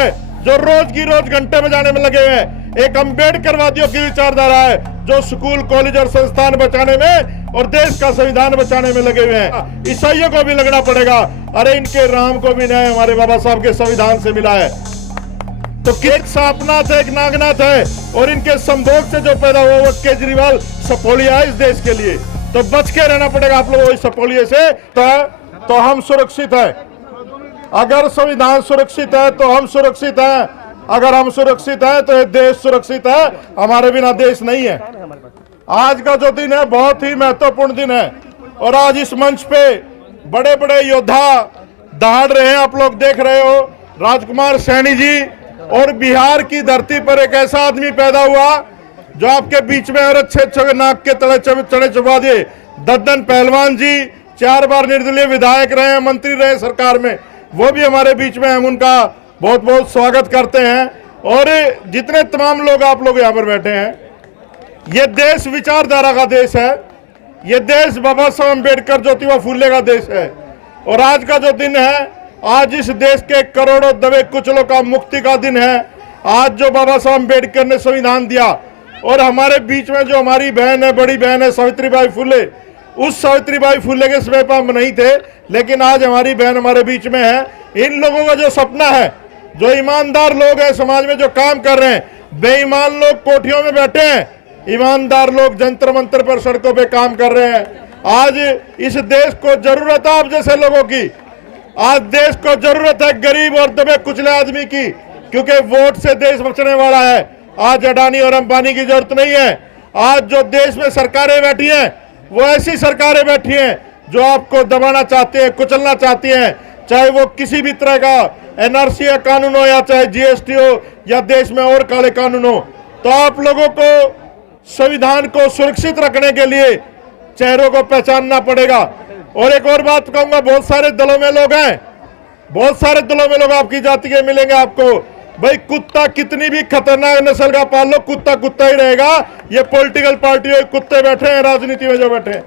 जो रोज की रोज घंटे बजाने में लगे हुए हैं। एक अम्बेडकरवादियों की विचारधारा है जो स्कूल कॉलेज और संस्थान बचाने में और देश का संविधान बचाने में लगे हुए हैं। ईसाइयों को भी लगना पड़ेगा। अरे इनके राम को भी न्याय हमारे बाबा साहब के संविधान से मिला है। तो एक सांपनाथ है, एक नागनाथ है, और इनके संभोग से जो पैदा हुआ वो केजरीवाल सपोलिया है इस देश के लिए। तो बच के रहना पड़ेगा आप लोगों को इस सपोलिये से। तो हम सुरक्षित है। अगर संविधान सुरक्षित है तो हम सुरक्षित हैं। अगर हम सुरक्षित हैं तो ये देश सुरक्षित है। हमारे बिना देश नहीं है। आज का जो दिन है बहुत ही महत्वपूर्ण दिन है, और आज इस मंच पे बड़े बड़े योद्धा दहाड़ रहे हैं। आप लोग देख रहे हो राजकुमार सैनी जी, और बिहार की धरती पर एक ऐसा आदमी पैदा हुआ जो आपके बीच में और अच्छे नाक के तले चढ़े चबा दिए। दद्दन पहलवान जी 4 बार निर्दलीय विधायक रहे, मंत्री रहे सरकार में, वो भी हमारे बीच में हम उनका बहुत बहुत स्वागत करते हैं। और जितने तमाम लोग आप लोग यहाँ पर बैठे हैं, ये देश विचारधारा का देश है। ये देश बाबा साहब अम्बेडकर ज्योतिबा फूले का देश है। और आज का जो दिन है, आज इस देश के करोड़ों दबे कुचलों का मुक्ति का दिन है। आज जो बाबा साहब अम्बेडकर ने संविधान दिया, और हमारे बीच में जो हमारी बहन है, बड़ी बहन है सावित्रीबाई फुले, उस सावित्रीबाई फुले के समय पर हम नहीं थे, लेकिन आज हमारी बहन हमारे बीच में है। इन लोगों का जो सपना है, जो ईमानदार लोग हैं समाज में जो काम कर रहे हैं, बेईमान लोग कोठियों में बैठे हैं, ईमानदार लोग जंतर मंतर पर सड़कों पे काम कर रहे हैं। आज इस देश को जरूरत है आप जैसे लोगों की। आज देश को जरूरत है गरीब और दबे कुचले आदमी की, क्योंकि वोट से देश बचने वाला है। आज अडानी और अंबानी की जरूरत नहीं है। आज जो देश में सरकारें बैठी हैं, वो ऐसी सरकारें बैठी हैं जो आपको दबाना चाहती हैं, कुचलना चाहती हैं, चाहे वो किसी भी तरह का एनआरसी कानून हो, या चाहे जीएसटी हो, या देश में और काले कानून हो। तो आप लोगों को संविधान को सुरक्षित रखने के लिए चेहरों को पहचानना पड़ेगा। और एक और बात कहूंगा, बहुत सारे दलों में लोग हैं, बहुत सारे दलों में लोग आपकी जाति के मिलेंगे आपको। भाई कुत्ता कितनी भी खतरनाक नस्ल का पाल लो, कुत्ता कुत्ता ही रहेगा। ये पॉलिटिकल पार्टी कुत्ते बैठे हैं, राजनीति में जो बैठे हैं।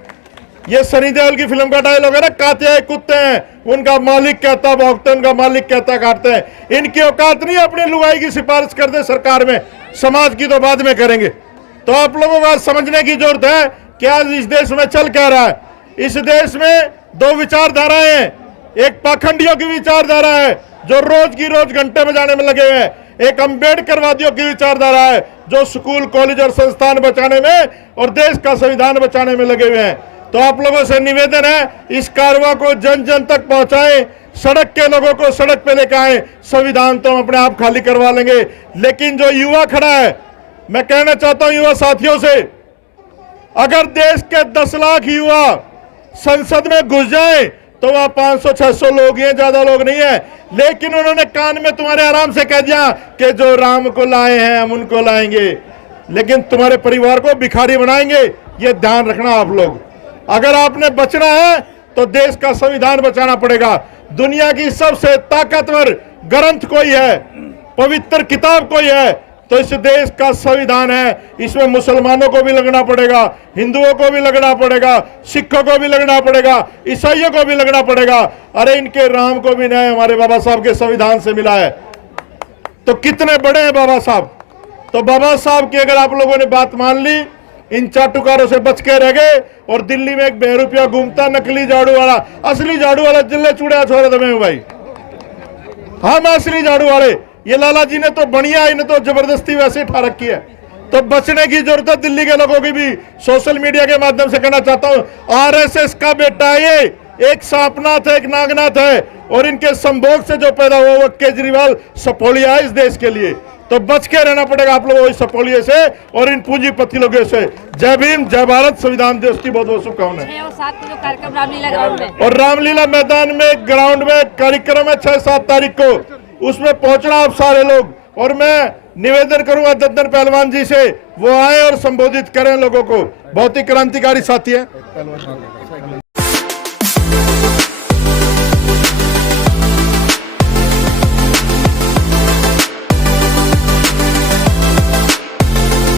ये सनी देओल की फिल्म का डायलॉग है ना, कातिया कुत्ते हैं, उनका मालिक कहता भौंकते, उनका मालिक कहता काटते हैं। इनकी औकात नहीं अपनी लुगाई की सिफारिश कर दे सरकार में, समाज की तो बाद में करेंगे। तो आप लोगों को समझने की जरूरत है कि आज इस देश में चल क्या रहा है। इस देश में 2 विचारधाराएं हैं। एक पाखंडियों की विचारधारा है जो रोज की रोज घंटे बजाने में लगे हुए हैं। एक अम्बेडकरवादियों की विचारधारा है जो स्कूल कॉलेज और संस्थान बचाने में और देश का संविधान बचाने में लगे हुए हैं। तो आप लोगों से निवेदन है, इस कारवा को जन जन तक पहुंचाएं, सड़क के लोगों को सड़क पे लेकर आए। संविधान तो हम अपने आप खाली करवा लेंगे, लेकिन जो युवा खड़ा है, मैं कहना चाहता हूं युवा साथियों से, अगर देश के 10 लाख युवा संसद में घुस जाए तो वह 500-600 लोग हैं, ज्यादा लोग नहीं है। लेकिन उन्होंने कान में तुम्हारे आराम से कह दिया कि जो राम को लाए हैं हम उनको लाएंगे, लेकिन तुम्हारे परिवार को भिखारी बनाएंगे। ये ध्यान रखना आप लोग। अगर आपने बचना है तो देश का संविधान बचाना पड़ेगा। दुनिया की सबसे ताकतवर ग्रंथ कोई है, पवित्र किताब कोई है, तो इस देश का संविधान है। इसमें मुसलमानों को भी लगना पड़ेगा, हिंदुओं को भी लगना पड़ेगा, सिखों को भी लगना पड़ेगा, ईसाइयों को भी लगना पड़ेगा। अरे इनके राम को भी न्याय हमारे बाबा साहब के संविधान से मिला है। तो कितने बड़े हैं बाबा साहब। तो बाबा साहब की अगर आप लोगों ने बात मान ली, इन चाटुकारों से बच के रह गए। और दिल्ली में एक बहरूपिया घूमता, नकली झाड़ू वाला, असली झाड़ू वाला जिले चूड़ा छोड़ दमे भाई, हम असली झाड़ू वाले। ये लाला जी ने तो बढ़िया, इन्हें तो जबरदस्ती वैसे ठा रखी है। तो बचने की जरूरत है दिल्ली के लोगों की भी। सोशल मीडिया के माध्यम से कहना चाहता हूं, आरएसएस का बेटा है ये, एक सांपनाथ है, एक नागनाथ है, और इनके संभोग से जो पैदा हुआ वो केजरीवाल सपोलिया है इस देश के लिए। तो बच के रहना पड़ेगा आप लोगों को इस सपोलिये से और इन पूंजीपति लोगों से। जय भीम, जय भारत, संविधान दिवस की बहुत बहुत शुभकामनाएं। और रामलीला मैदान में ग्राउंड में कार्यक्रम है 6-7 तारीख को, उसमें पहुंचना आप सारे लोग। और मैं निवेदन करूंगा दद्दन पहलवान जी से, वो आए और संबोधित करें लोगों को। बहुत ही क्रांतिकारी साथी है।